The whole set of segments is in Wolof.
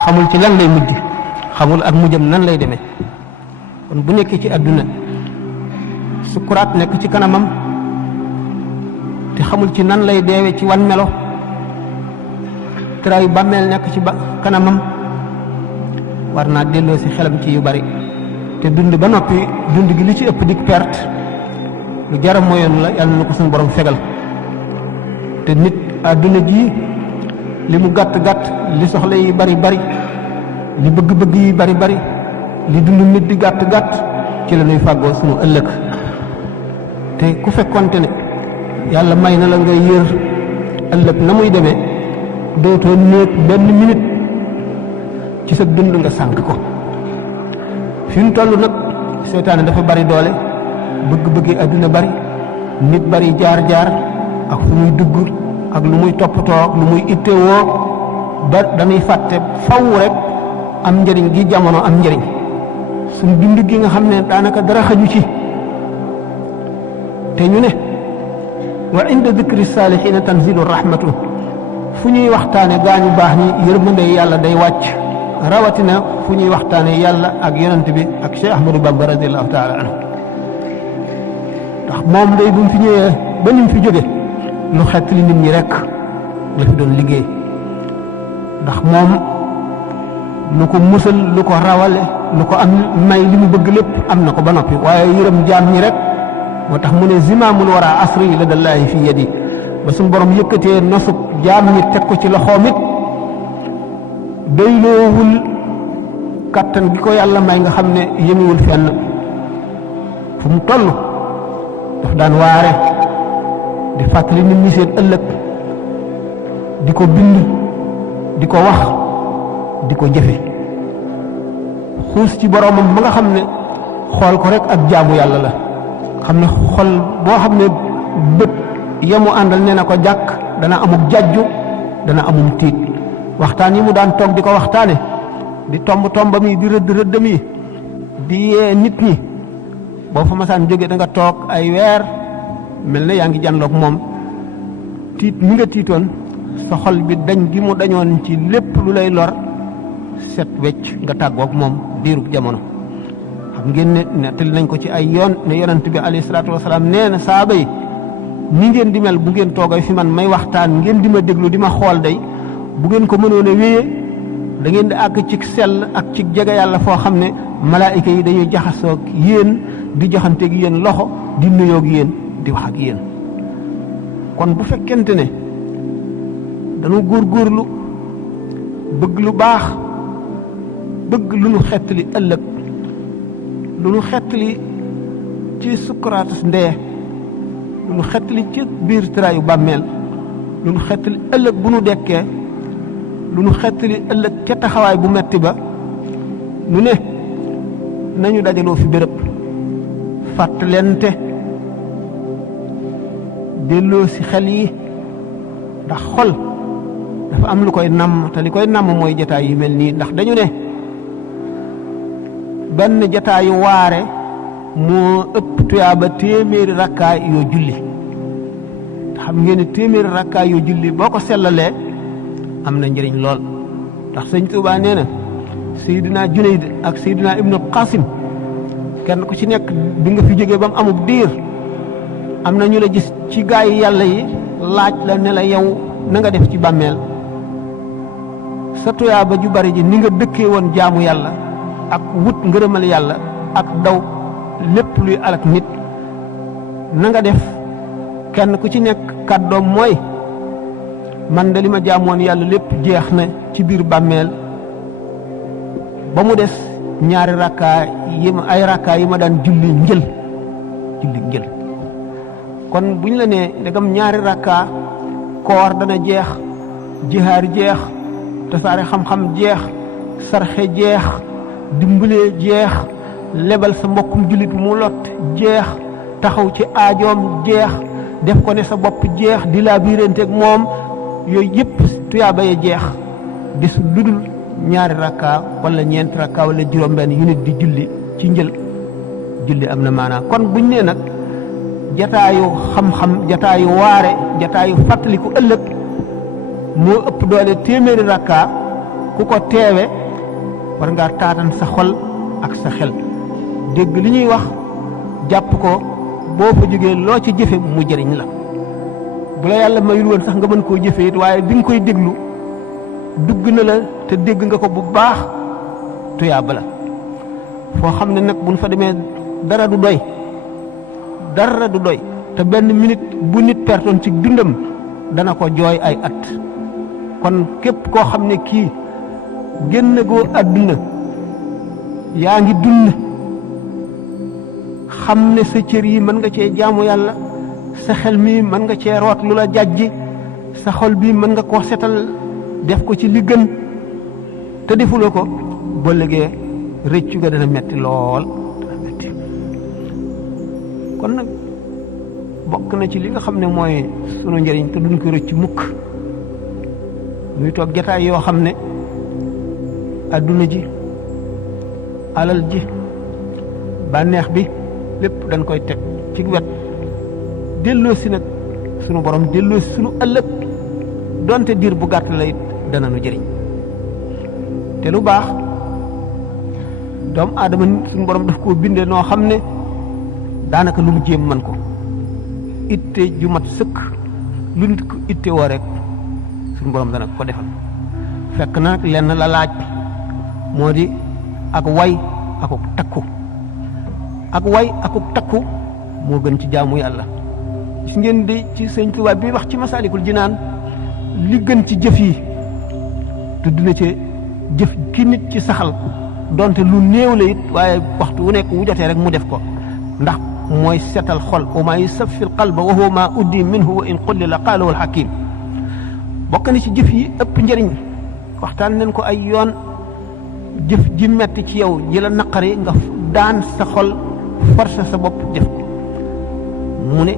xamul ci lan lay mujj xamul ak mujjam nan lay demee kon bu nekkee ci àdduna sukuraat nekk ci kanamam te xamul ci nan lay deewe ci wan melo tëraayu bàmmeel nekk ci kanamam war naa delloo si xelam ci yu bari te dund ba noppi dund gi li ci ëpp dik perte lu jaram mooyoon la yàlla na ko suñu borom fegal te nit àdduna ji li mu gàtt-gàtt li soxla yi bari bari li bëgg-bëgg yi bari bari li dund nit di gàtt-gàtt ci la ñuy fàggoo suñu ëllëg te ku fekkonte ne yàlla may na la nga yër ëllëg na muy demee dootoo néeg benn minute ci sa dund nga sànk ko fi mu toll nag seytaane dafa bari doole bëgg-bëggi àdduna bari nit bari jaar-jaar ak fu muy dugg ak lu muy toppatoo ak lu muy ittewoo ba dañuy fàtte faw rek am njëriñ gi jamono am njëriñ suñ dund gi nga xam ne daanaka dara xaju ci te ñu ne wa inda dikri saalihiina tanzilu rahmatu fu ñuy waxtaane gaañu baax ñi yërmande yàlla day wàcc rawatina fu ñuy waxtaane yàlla ak yonent bi ak Cheikh Ahmadou Bamba radiallahu taala anhu ndax moom day bu mu fi ñëwee ba ni mu fi jóge lu xett li nit ñi rek la fi doon liggéey ndax moom lu ko musal lu ko rawale lu ko am may li mu bëgg lépp am na ko ba noppi waaye yërëm jaam ñi rek moo tax mu ne zimaamul wara asri la dallaahi fi yadi ba suñu borom yëkkatee nosub jaam ñi teg ko ci loxoom it doyloowul kattan gi ko yàlla may nga xam ne yëmiwul fenn fu mu toll daf daan waare di fàttali nit ñi seen ëllëg di ko bind di ko wax di ko jëfe xuus ci boromam ba nga xam ne xool ko rek ak jaamu yàlla la xam ne xol boo xam ne bët yemu àndal nee na ko jàkk dana amuk jajju dana amum tiit waxtaan yi mu daan toog di ko waxtaane di tombam yi di rëddam yi di yee nit ñi boo fa masaan jóge da nga toog ay weer mel na yaa ngi janloog moom tiit mi nga tiitoon sa xol bi dañ gi mu dañoon ci lépp lu lay lor set wecc nga tàggoog moom diirub jamono xam ngeen ne nettali nañ ko ci ay yoon ne yonent bi alayhi salaatu wasalaam nee na saaba yi ni ngeen di mel bu ngeen toogay fi man may waxtaan ngeen di ma déglu di ma xool day bu ngeen ko mënoon a wéyee da ngeen di àgg ci sell ak ci jege yàlla foo xam ne malaayika yi dañuy jaxasoog yéen di joxanteeg yéen loxo di nuyoog yéen di wax ak yéen kon bu fekkente ne dañu góorgóorlu bëgg lu baax bëgg lu nu xettali ëllëg lu nu xettali ci sukkuraatus ndee lu nu xettali ci biir tëraayu bàmmeel lu nu xettali ëllëg bu nu dekkee lu nu xettali ëllëg ca taxawaay bu metti ba nu ne nañu dajaloo fi béréb fàttalente delloo si xel yi ndax xol dafa am lu koy namm te li koy namm mooy jataay yu mel nii ndax dañu ne benn jataayu waare moo ëpp tuyaaba téeméeri rakkaay yoo julli xam ngeen ne téeméeri rakkaay yoo julli boo ko sellalee am na njëriñ lool ndax sëñ Tuubaa nee na Seydina Junayd ak Seydina Ibnu Qasim kenn ku ci nekk bi nga fi jógee ba mu amub diir am na ñu la gis ci gaay yi yàlla yi laaj la ne la yow na nga def ci bàmmeel sa tuyaaba ju bari ji ni nga dëkkee woon jaamu yàlla ak wut ngërëmal yàlla ak daw lépp luy alak nit na nga def kenn ku ci nekk kàddoom mooy man de li ma jaamoon yàlla lépp jeex na ci biir bàmmeel ba mu des ñaari rakkaa yi ma daan julli njël kon bu ñu la nee ndegam ñaari rakkaa koor dana jeex jihaar jeex tasaare xam-xam jeex sarxe jeex dimbalee jeex lebal sa mbokkum jullit mu lot jeex taxaw ci aajoom jeex def ko ne sa bopp jeex di laa biiranteeg moom yooyu yëpp tuyaaba ya jeex des ludul ñaari rakka wala ñeenti rakka wala juróom-benn yu nit di julli ci njël julli am na maanaam kon buñ nee nag jataayu xam-xam jataayu waare jataayu fàttaliku ëllëg moo ëpp doole téeméeri rakka ku ko teewe war ngaa taatan sa xol ak sa xel dégg li ñuy wax jàpp ko boo fa jógee loo ci jëfe mu jëriñ la bu la yàlla mayul woon sax nga mën koo jëfe it waaye bi nga koy déglu dugg na la te dégg nga ko bu baax tuyaaba la foo xam ne nag buñ fa demee dara du doy te benn minute bu nit pertoon ci dundam dana ko jooy ay at kon képp koo xam ne kii génn goo àdduna yaa ngi dund xam ne sa cër yi mën nga cee jaamu yàlla sa xel mi mën nga cee root lu la jàjji sa xol bi mën nga koo setal def ko ci li gën te defuloo ko ba léegi rëccu ga dana metti lool kon nag bokk na ci li nga xam ne mooy sunu njëriñ te duñ ko rëcc mukk muy toog jataay yoo xam ne adduna ji alal ji bànneex bi lépp dañ koy teg ci wet delloo si nag sunu borom delloo si sunu ëllëg donte diir bu gàtt la it dana nu jëriñ te lu baax doomu aadama sunu borom daf koo bindee noo xam ne daanaka lu mu jéem man ko itte ju mat sëkk lu nit ko itte woo rek suñu borom dana ko defal fekk na nag lenn la laaj moo di ak way akuk takku ak way akuk takku moo gën ci jaamu yàlla gis ngeen di ci sëñ Tuubaa bi wax ci Masaalikul Jinaan li gën ci jëf yi tudd na ci jëf ki nit ci saxal donte lu néew la it waaye waxtu wu nekk wu jotee rek mu def ko ndax mooy setal xol wa maa yusaffi alqalba wa huwa maa uddi minhu wa in qullila qaalahu alxakim bokk na ci jëf yi ëpp njëriñ waxtaan nañ ko ay yoon jëf ji metti ci yow ji la naqari nga daan sa xol force sa bopp def ko mu ne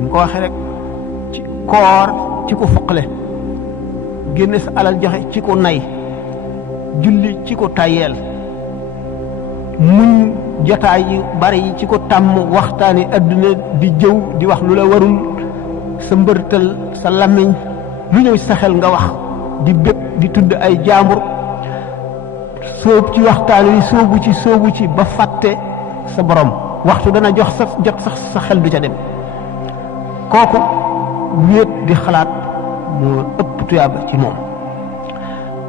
ñu ko waxee rek ci koor ci ko foqale génne sa alal joxe ci ko nay julli ci ko tayeel muñ jotaay yu bari yi ci ko tàmm waxtaani adduna di jëw di wax lu la warul sa mbërtal sa làmmiñ lu ñëw sa xel nga wax di bépp di tudd ay jaambur sóob ci waxtaan wi sóobu ci ba fàtte sa borom waxtu dana jot sax sa xel du ca dem kooku wéet di xalaat moo ëpp tuyaaba ci moom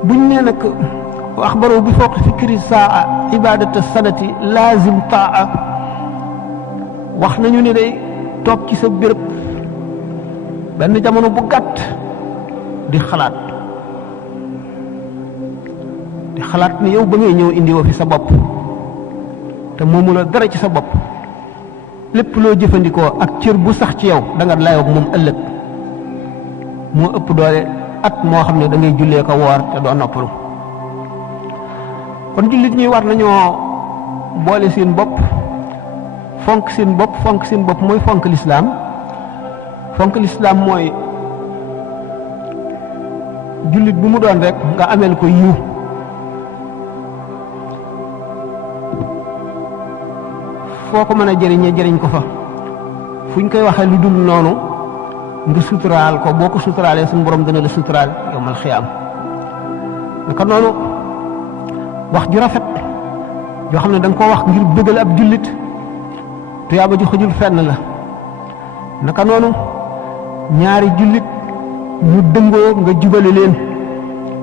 buñ nee nag axbaru bi fawqi fikri saa ibadata sanati laazim taa wax nañu ne day toog ci sa béréb benn jamono bu gàtt di xalaat ne yow ba ngay ñëw indi woo fi sa bopp te moomu la dara ci sa bopp lépp loo jëfandikoo ak cër bu sax ci yow da nga layoog moom ëllëg moo ëpp doole at moo xam ne da ngay jullee ko woor te doo noppalu kon jullit ñuy war nañoo boole seen bopp fonk seen bopp mooy fonk lislaam mooy jullit bu mu doon rek nga ameel ko yiw foo ko mën a jëriñ ko fa fuñ koy waxee lu dul noonu nga suturaal ko boo ko suturaalee suñu borom dana la suturaal yawmal xiyaam naka noonu wax ju rafet yoo xam ne da nga koo wax ngir bëggal ab jullit tuyaaba ju xëjul fenn la naka noonu ñaari jullit ñu dëngoo nga jubale leen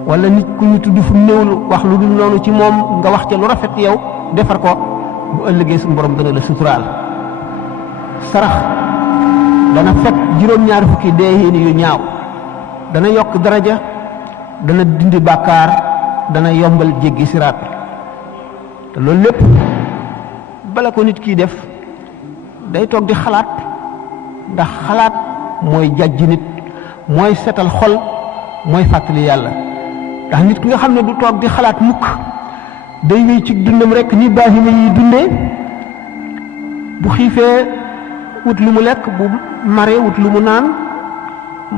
wala nit ku ñu tudd fu néewlu wax lu dul noonu ci moom nga wax ca lu rafet yow defar ko bu ëllëgee suñu borom dana la suturaal sarax dana fekk juróom-ñaari fukki deehiin yu ñaaw dana yokk daraja dana dindi bàkkaar dana yombal jéggi siraat te loolu lépp bala ko nit kii def day toog di xalaat ndax xalaat mooy jàjj nit mooy setal xol mooy fàttali yàlla ndax nit ki nga xam ne du toog di xalaat mukk day wéy ci dundam rek ni baahima yi dundee bu xiifee wut lu mu lekk bu maree wut lu mu naan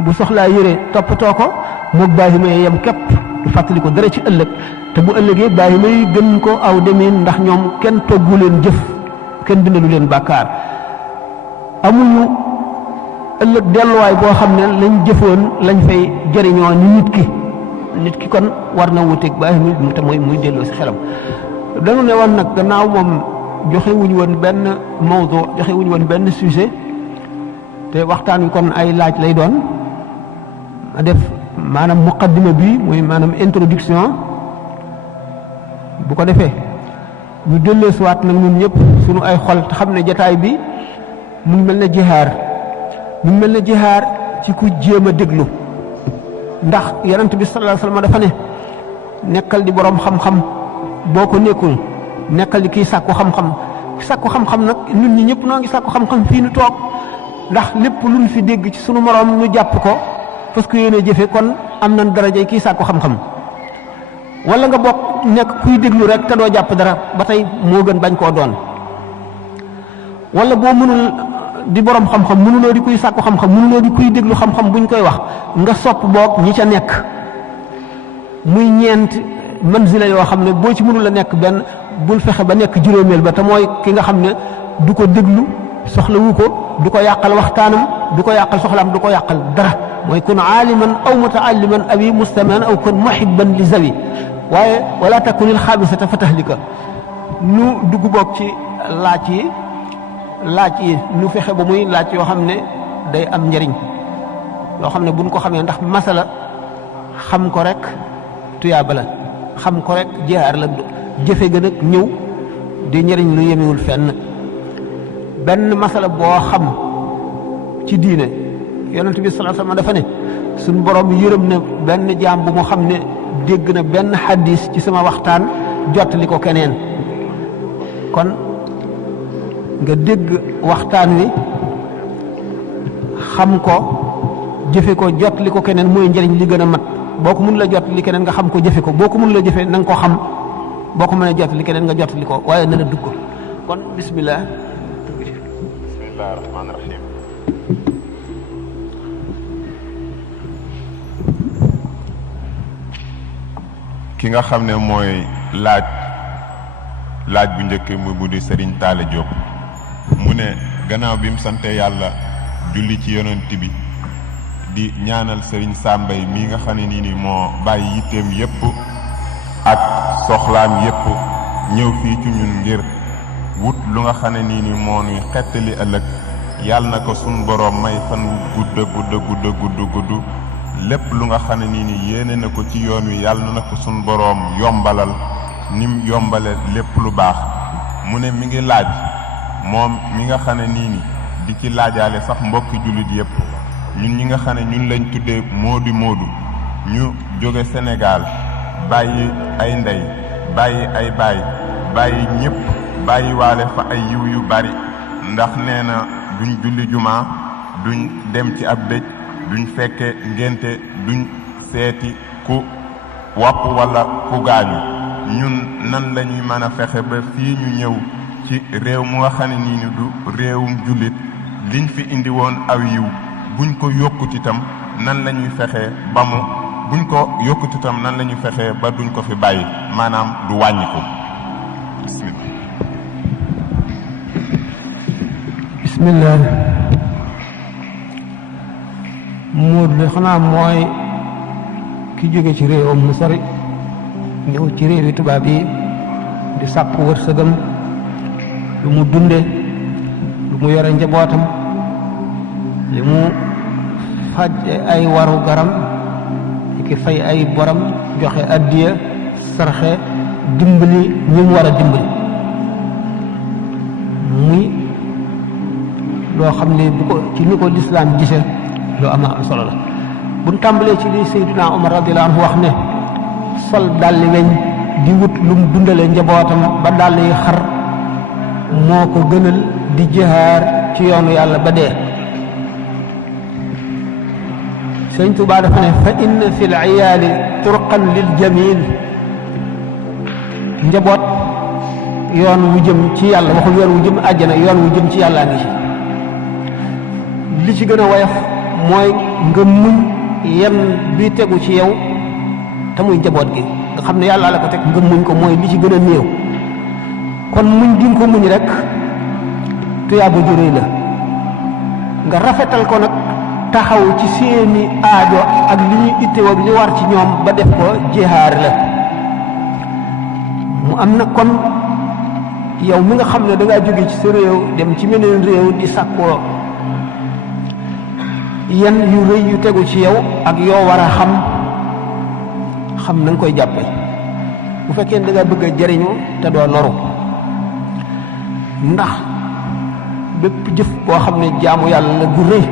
bu soxlaa yére toppatoo ko moog baahima yi yem képp du fàttali ko dara ci ëllëg te bu ëllëgee baahima yi gën ko aw demin ndax ñoom kenn toggu leen jëf kenn bindalu leen bàkkaar amuñu ëllëg delluwaay boo xam ne lañ jëfoon lañ fay jëriñoo ni nit ki nit ki kon war na wuteeg ba ahmil te mooy muy delloo si xelam. dañu ne woon nag gannaaw moom joxe wuñu woon benn mawdu joxe wuñu woon benn sujet te waxtaan wi kon ay laaj lay doon ma def maanaam muqaddima bi muy maanaam introduction bu ko defee ñu delloo si waat nag ñun ñëpp suñu ay xol te xam ne jataay bi mu ngi mel ne jihaar mu ngi mel ne jihaar ci ku jéem a déglu ndax yonent bi sallallahu alayhi wasallam dafa ne nekkal di boroom xam-xam boo ko nekkul nekkal di kii sàkku xam-xam sàkku xam-xam nag ñun ñi ñëpp noo ngi sàkku xam-xam fii nu toog ndax lépp luñ fi dégg ci sunu moroom ñu jàpp ko parce que yéene jëfe kon am nañ daraja kii sàkku xam-xam wala nga bokk nekk kuy déglu rek te doo jàpp dara ba tey moo gën bañ koo doon wala boo mënul di borom xam-xam mënuloo di kuy sàkku xam-xam mënuloo di kuy déglu xam-xam buñ koy wax nga sopp boog ñi ca nekk muy ñeent manzila yoo xam ne boo ci mënul a nekk benn bul fexe ba nekk juróomeel ba te mooy ki nga xam ne du ko déglu soxlawu ko du ko yàqal waxtaanam du ko yàqal soxlaam du ko yàqal dara mooy kun aaliman aw mutaalliman aw mustamian aw kun muhibban li zawi waaye wala takunil xaamisata fa tahlika nu dugg boog ci laaj yi nu fexe ba muy laaj yoo xam ne day am njariñ yoo xam ne buñ ko xamee ndax masala xam ko rek tuyaaba la xam ko rek jihaar la jëfe gën ak ñëw di njariñ lu yemewul fenn benn masala boo xam ci diine yonent bi sallallahu alayhi wasallam dafa ne suñ borom yërëm na benn jaam bu mu xam ne dégg na benn xadis ci sama waxtaan jottali ko keneen kon nga dégg waxtaan wi xam ko jëfe ko jottali ko keneen mooy njëriñ li gën a mat boo ko mun la jottali keneen nga xam ko jëfe ko boo ko mun la jëfe na nga ko xam boo ko mënee jottali keneen nga jottali ko waaye na la dugg kon bismillah rahmaani rahim ki nga xam ne mooy laaj bu njëkk mu di Serigne Talla Diop mu ne gannaaw bi mu sante yàlla julli ci yonent bi di ñaanal Serigne Sambay mii nga xam ne nii moo bàyyi yitteem yépp ak soxlaam yépp ñëw fii ci ñun ngir wut lu nga xam ne nii moo nuy xettali ëllëg yàlla na ko sun boroom may fan wu gudd lépp lu nga xam ne nii yéene na ko ci yoon wi yàlla na ko sun boroom yombalal nim yombale lépp lu baax mu ne mi ngi laaj moom mi nga xam ne nii di ci laajaale sax mbokki jullit yépp ñun ñi nga xam ne ñun lañ tuddee moodu ñu jóge Sénégal bàyyi ay ndey bàyyi ay baay bàyyi ñépp bàyyi waale fa ay yiw yu bari ndax nee na duñ julli jumaa duñ dem ci ab dëj duñ fekke ngénte duñ seeti ku wopp walla ku gaañu ñun nan lañuy mën a fexe ba fii ñu ñëw ci réew mu nga xam ne nii du réewum jullit liñ fi indi woon aw yiw buñ ko yokkut itam nan lañuy fexe ba mu buñ ko yokkut itam nan lañuy fexe ba duñ ko fi bàyyi maanaam du wàññi ko bismillah Moodu de xanaa mooy ki jóge ci réewam mu sori ñëw ci réewi tubaab yi di sàkku wërsëgam lu mu dunde lu mu yore njabootam li mu faj ay waru garam ki fay ay boram joxe addiya sarxe dimbali ñi mu war a dimbali muy loo xam ne bu ko ci ni ko lislaam gise lu am solo la buñ tàmbalee ci li Seydina Omar radiyallahu anhu wax ne sol dalli weñ di wut lu mu dundale njabootam ba dàll yi xar moo ko gënal di jihaar ci yoonu yàlla ba dee Sëñ Tuubaa dafa ne fa inna fi l iyaali turqan lil jamil njaboot yoon wu jëm ci yàlla waxul yoon wu jëm àjjana yoon wu jëm ci yàlla ngi ci li ci gën a woyof mooy nga muñ yenn bi tegu ci yow te muy njaboot gi nga xam ne yàlla la ko teg nga muñ ko mooy li ci gën a néew kon muñ gi nga ko muñ rek tuyaaba ju réy la nga rafetal ko nag taxaw ci seeni aajo ak li ñuy ittewoo ak li war ci ñoom ba def ko jihaar la. mu am na kon yow mi nga xam ne da ngaa jóge ci sa réew dem ci meneen réew di sàkkoo yan yu rëy yu tegu ci yow ak yoo war a xam na nga koy jàppe bu fekkee da nga bëgg a jariñu te doo loru, ndax bépp jëf boo xam ne jaamu yàlla la gu rëy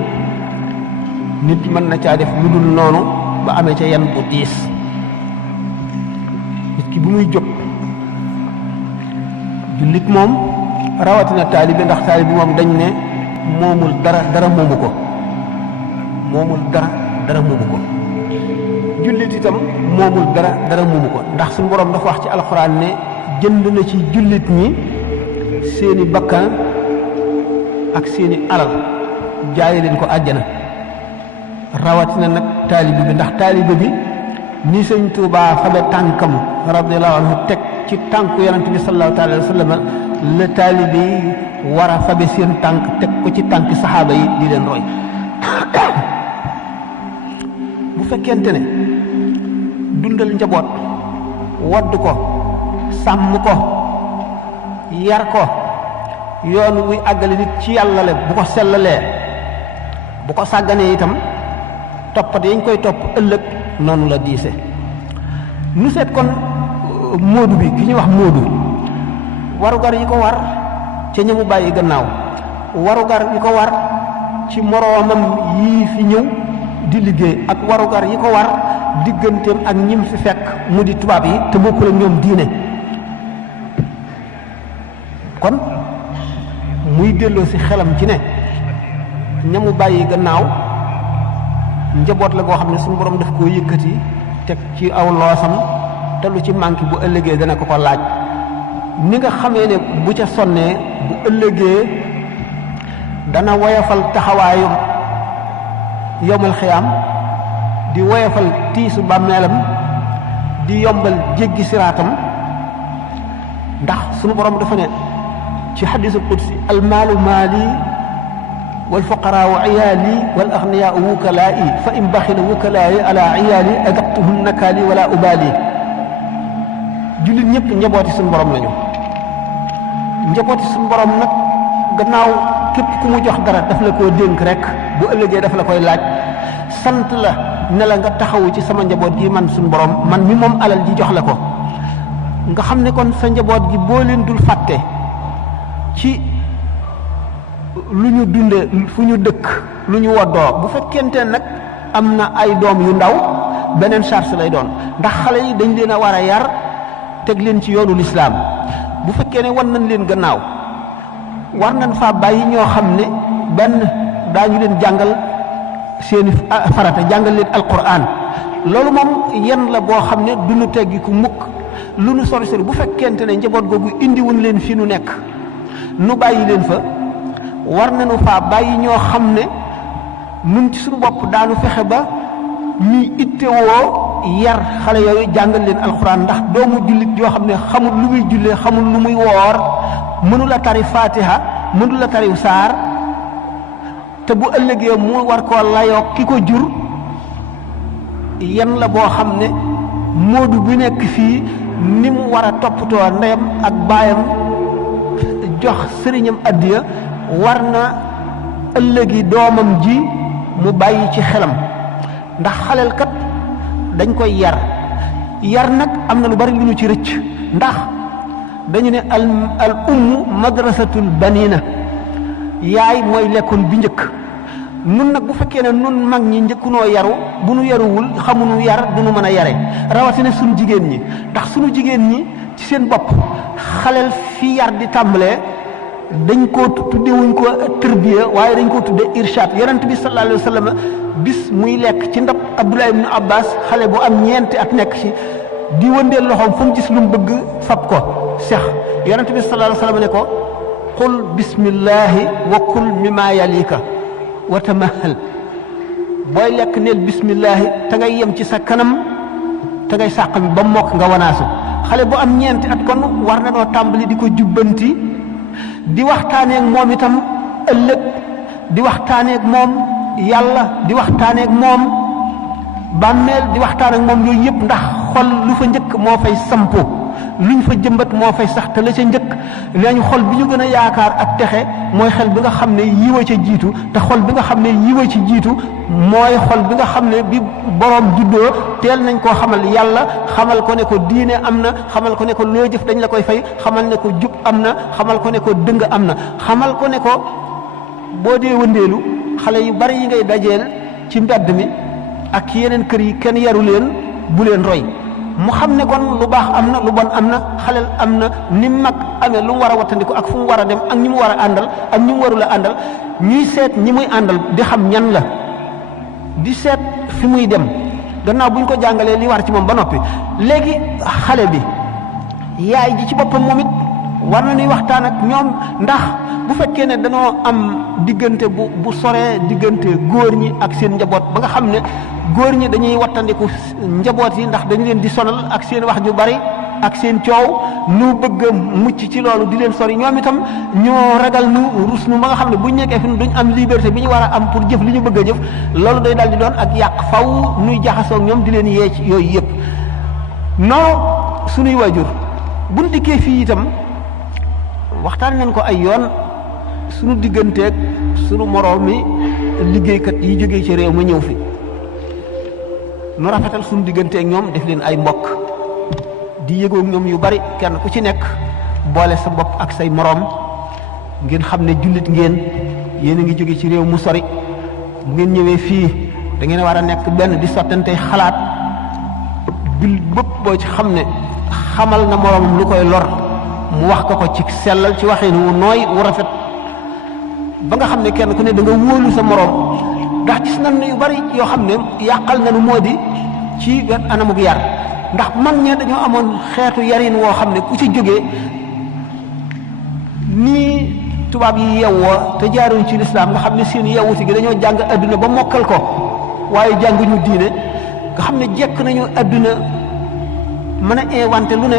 nit mën na caa def lu dul noonu ba amee ca yan bu diis. nit ki bu muy jóg jullit moom rawatina taalibe, ndax taalibe moom dañ ne moomul dara moomu ko, moomul dara moomu ko. jullit itam moomul dara moomu ko, ndax suñu borom dafa wax ci alxuraan ne jënd na ci jullit ñi seeni bakkan ak seeni alal jaaye leen ko àjjana. rawatina nag taalibe bi, ndax taalibe bi ni sëñ Tuubaa fabe tànkam radiyallahu anhu teg ci tànku yonent bi sallallahu alayhi wa sallam la taalibe yi war a fabe seen tànk teg ko ci tànki saxaaba yi di leen roy. bu fekkente ne dundal njaboot, wadd ko, sàmm ko, yar ko, yoonu wuy àggale nit ci yàlla la bu ko sellalee, bu ko sàgganee itam toppat yañ koy topp ëllëg noonu la diise. nu seet kon móodu bi ki ñuy wax móodu, warugar yi ko war ca ñamu bàyyi gannaaw, warugar yi ko war ci moroomam yii fi ñëw di liggéey, ak warugar yi ko war digganteem ak ñim fi fekk mu di tubaab yi te bokkul ak ñoom diine. kon muy delloo si xelam ci ne ñamu bàyyi gannaaw njaboot la goo xam ne suñu borom daf koo yëkkati teg ci aw loosam te lu ci manqué bu ëllëgee dana ko laaj. ni nga xamee ne bu ca sonnee bu ëllëgee dana woyafal taxawaayu yowmal xiyaam, di woyafal tiisu bàmmeelam, di yombal jéggi siraatam. ndax sunu borom dafa ne ci xadiisul qudsi almaalu maali wal fuqaraau iyaali wal agniyaau wukalaa'i fa in baxila wukalaa'i ala iyaali adaqtuhum nakaali wala ubaali. jullit ñëpp njabooti suñu borom lañu. njabooti suñu borom nag gannaaw képp ku mu jox dara daf la koo dénk rek bu ëllëgee daf la koy laaj, sant la ne la nga taxawu ci sama njaboot gi man suñu borom, man mi moom alal ji jox la ko. nga xam ne kon sa njaboot gi boo leen dul fàtte ci lu ñu dunde, fu ñu dëkk, lu ñu woddoo. bu fekkente nag am na ay doom yu ndaw beneen charge lay doon, ndax xale yi dañ leen a war a yar teg leen ci yoonu lislaam. bu fekkee ne wan nañ leen gannaaw war nañ faa bàyyi ñoo xam ne benn daañu leen jàngal seeni farata, jàngal leen alquran. loolu moom yenn la boo xam ne du ñu teggi ku mukk lu nu sori sori. bu fekkente ne njaboot googu indiwuñ leen fi nu nekk nu bàyyi leen fa, war nañu faa bàyyi ñoo xam ne nun ci suñu bopp daanu fexe ba ñuy ittewoo yar xale yooyu, jàngal leen alxuraan. ndax doomu jullit yoo xam ne xamul lu muy jullee, xamul lu muy woor, mënula tari fatiha, mënula tari saar, te bu ëllëgee mu war koo layoo ki ko jur, yan la boo xam ne moodu bi nekk fii ni mu war a toppatoo ndeyam ak baayam jox sëriñam addiya, war na ëllëgi doomam ji mu bàyyi ci xelam. ndax xaleel kat dañ koy yar nag am na lu bari lu ñu ci rëcc. ndax dañu ne al ummu madrasatul banina, yaay mooy lekkoon bi njëkk. nun nag bu fekkee ne nun mag ñi njëkkunoo yaru, bu nu yaruwul xamuñu yar du nu mën a yare, rawatina suñu jigéen ñi. ndax suñu jigéen ñi ci seen bopp xaleel fi yar di tàmbalee dañ koo tuddewuñ ko tërbiya, waaye dañ koo tudde irshaad. yonent bi sallallahu alayhi wa sallam bis muy lekk ci ndab Abdullah ibn Abbas, xale bu am ñeenti at nekk ci, di wëndeel loxoom fu mu gis lu mu bëgg fab ko sex. yonent bi sallallahu alayhi wa sallam ne ko qul bismillahi wa kul mimma yalika wa tamahal. booy lekk neel bismillahi te ngay yem ci sa kanam, te ngay sàq mi ba mokk nga wanaasu. xale bu am ñeenti at kon war na noo tàmbali di ko jubbanti, di waxtaaneeg moom itam ëllëg, di waxtaaneeg moom yàlla di waxtaanee ak moom bàmmeel di waxtaan ak moom yooyu yëpp ndax xol lu fa njëkk moo fay sampo luñ fa jëmbat moo fay sax te la ca njëkk nee ñu xol bi ñu gën a yaakaar ak texe mooy xel bi nga xam ne yiwa ca jiitu te xol bi nga xam ne yiwa ci jiitu mooy xol bi nga xam ne bi boroom juddoo teel nañ koo xamal yàlla xamal ko ne ko diine am na xamal ko ne ko loo jëf dañ la koy fay xamal ne ko jub am na xamal ko ne ko dëng am na xamal ko ne ko boo dee wëndeelu xale yu bari yi ngay dajeel ci mbedd mi ak yeneen kër yi kenn yaru leen bu leen roy mu xam ne kon lu baax am na lu bon am na xalel am na ni mag amee lu mu war a wattandiku ak fu mu war a dem ak ñi mu war a àndal ak ñi mu warul a àndal ñuy seet ñi muy àndal di xam ñan la di seet fi muy dem gannaaw bu ñu ko jàngalee li war ci moom ba noppi léegi xale bi yaay ji ci boppam moom it war na ñuy waxtaan ak ñoom ndax bu fekkee ne danoo am diggante bu soree diggante góor ñi ak seen njaboot ba nga xam ne góor ñi dañuy wattandiku njaboot yi ndax dañu leen di sonal ak seen wax ju bari ak seen coow nu bëgg a mucc ci loolu di leen sori ñoom itam ñoo ragal nu rus nu ba nga xam ne buñ nekkee fi duñ am liberté bi ñu war a am pour jëf li ñu bëgg a jëf loolu day daal di doon ak yàq faw nuy jaxasoo ak ñoom di leen yee ci yooyu yëpp non suñuy waajur buñ dikkee fii itam waxtaan nañ ko ay yoon suñu digganteeg suñu moroom mi liggéeykat yi jógee ci réew ma ñëw fi nu rafetal suñu digganteeg ñoom def leen ay mbokk di yëgoog ñoom yu bari kenn ku ci nekk boole sa bopp ak say moroom ngeen xam ne jullit ngeen yéen a ngi jóge ci réew mu sori bu ngeen ñëwee fii da ngeen war a nekk benn di sottante xalaat jullit bëpp boo ci xam ne xamal na moroomam lu koy lor mu wax ko ci sellal ci waxin wu nooy wu rafet ba nga xam ne kenn ku ne da nga wóolu sa moroom ndax gis nañ ne yu bari yoo xam ne yàqal nañu moo di ci wet anamuk yar ndax mag ña dañoo amoon xeetu yarin woo xam ne ku ci jógee nii tubaab yi yewwoo te jaaruñ ci lislaam nga xam ne seen yewwuti gi dañoo jàng adduna ba mokkal ko waaye jànguñu diine nga xam ne jekk nañu adduna mën a inventé lu ne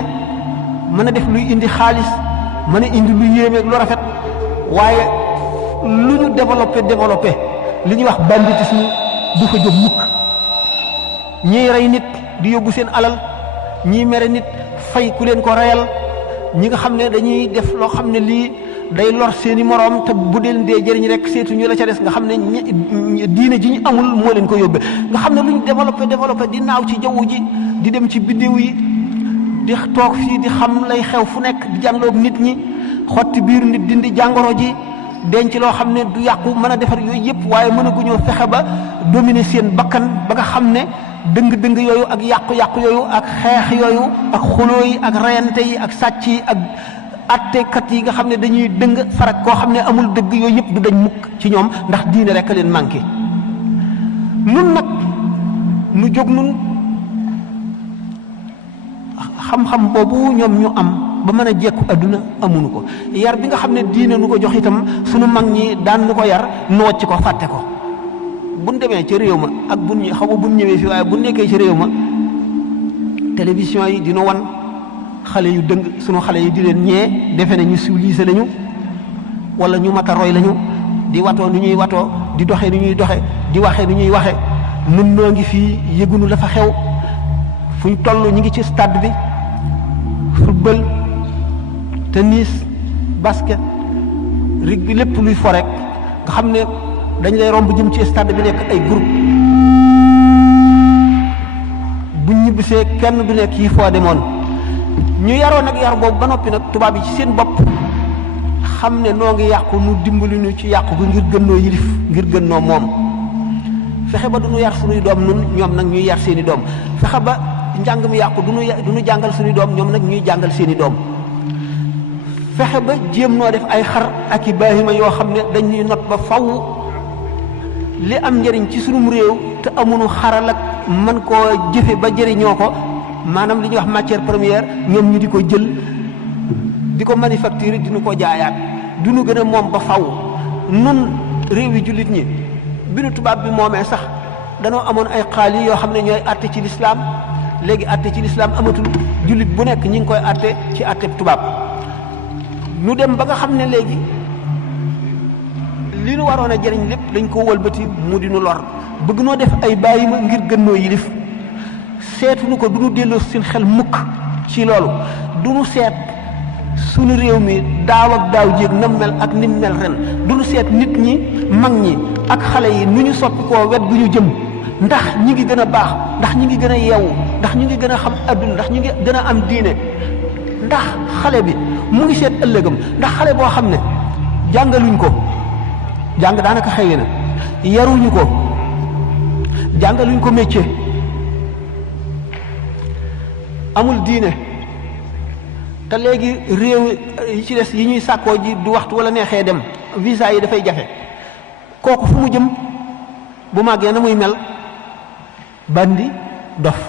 mën a def luy indi xaalis mën a indi lu yéeme lu rafet waaye lu ñu développé li ñuy wax banditisme du fa jóg mukk ñiy rey nit di yóbbu seen alal ñii mere nit fay ku leen ko reyal ñi nga xam ne dañuy def loo xam ne lii day lor seeni moroom te bu dee dee jëriñ rek seetuñu la ca des nga xam ne diine ji ñu amul moo leen ko yóbbe nga xam ne lu ñu développé di naaw ci jaww ji di dem ci biddew yi di toog fii di xam lay xew fu nekk di jànloog nit ñi xotti biiru nit dindi jàngoro ji denc loo xam ne du yàqu mën a defar yooyu yëpp waaye mën a guñoo fexe ba dominer seen bakkan ba nga xam ne dëng-dëng yooyu ak yàqu-yàqu yooyu ak xeex yooyu ak xuloo yi ak reyante yi ak sàcc yi ak attekat yi nga xam ne dañuy dëng farak koo xam ne amul dëgg yooyu yëpp du dañ mukk ci ñoom ndax diine rek a leen manqué nun nag nu jóg nun xam-xam boobu ñoom ñu am ba mën a jekku adduna amuñu ko yar bi nga xam ne diine nu ko jox itam sunu mag ñi daan nu ko yar nu wàcc ko fàtte ko buñ demee ci réew ma ak buñ xaw ma buñ ñëwee fii waaye buñ nekkee ci réew ma télévision yi dina wan xale yu dëng sunu xale yi di leen ñee defe ne ñu civilisé lañu wala ñu mat a roy lañu di watoo nu ñuy watoo di doxee nu ñuy doxe di waxee nu ñuy waxe nun noo ngi fii yëgunu la fa xew fuñ toll ñu ngi ci stade bi football tennis basket rugby lépp luy fo rek nga xam ne dañ lay romb jëm ci stade bi nekk ay groupe buñ ñibbisee kenn du nekk yi foo demoon ñu yaroon nag yar boobu ba noppi nag tubaab yi ci seen bopp xam ne noo ngi yàqu nu dimbali nu ci yàqu gi ngir gën noo yilif ngir gën noo moom fexe ba du ñu yar suñuy doom nun ñoom nag ñuy yar seeni doom fexe ba njàng mi yàqu du ñu jàngal suñuy doom ñoom nag ñuy jàngal seeni doom fexe ba jéem noo def ay xar ak i baahima yoo xam ne dañuy not ba faw li am njëriñ ci sunum réew te amuñu xaral ak mën koo jëfe ba jëriñoo ko maanaam li ñuy wax matière première ñoom ñu di ko jël di ko manufacturer di ñu ko jaayaat du ñu gën a moom ba faw nun réew yi jullit ñi bi nu tubaab bi moomee sax danoo amoon ay xaali yoo xam ne ñooy àtte ci lislaam léegi àtte ci lislaam amatul jullit bu nekk ñi ngi koy àtte ci àtte tubaab nu dem ba nga xam ne léegi li nu waroon a jëriñ lépp lañ ko wëlbati mu di nu lor bëgg noo def ay bàyyi ma ngir gën noo yilif seetuñu ko du nu delloo seen xel mukk ci loolu du nu seet sunu réew mi daaw ak daaw jéeg na mel ak ni mel ren du nu seet nit ñi mag ñi ak xale yi nu ñu soppi koo wet gu ñu jëm ndax ñi ngi gën a baax ndax ñi ngi gën a yeewu ndax ñu ngi gën a xam adduna ndax ñu ngi gën a am diine ndax xale bi mu ngi seet ëllëgam ndax xale boo xam ne jàngaluñ ko jàng daanaka xëy na yaruñu ko jàngaluñ ko métier amul diine te léegi réew yi ci des yi ñuy sàkkoo ji du waxtu wala neexee dem visa yi dafay jafe kooku fu mu jëm bu màggee na muy mel bandi dof